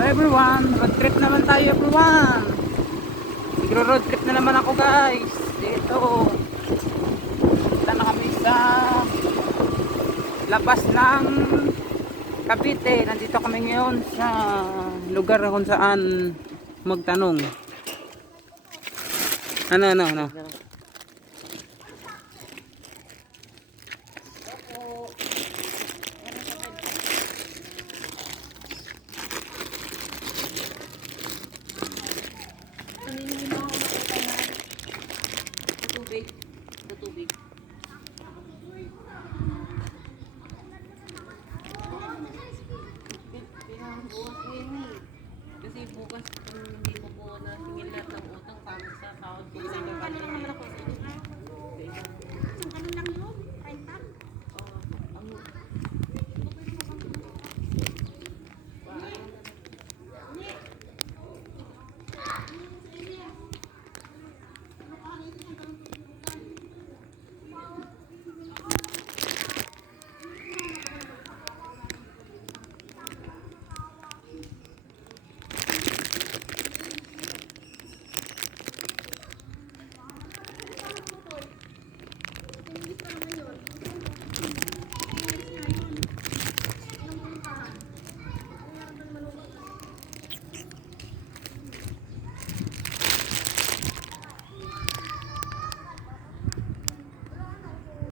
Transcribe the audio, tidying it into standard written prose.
Everyone, road trip naman tayo everyone. Siguro road trip na naman ako guys. Dito. Punta na kami sa labas ng Cavite. Nandito kami ngayon sa lugar kung saan magtanong. Ano. Sa tubig. Kailangan bukas ko yun eh. Kasi bukas kung hindi mo po nasingil lahat ng utang, tama sa sahod ko sa ibang naman ako.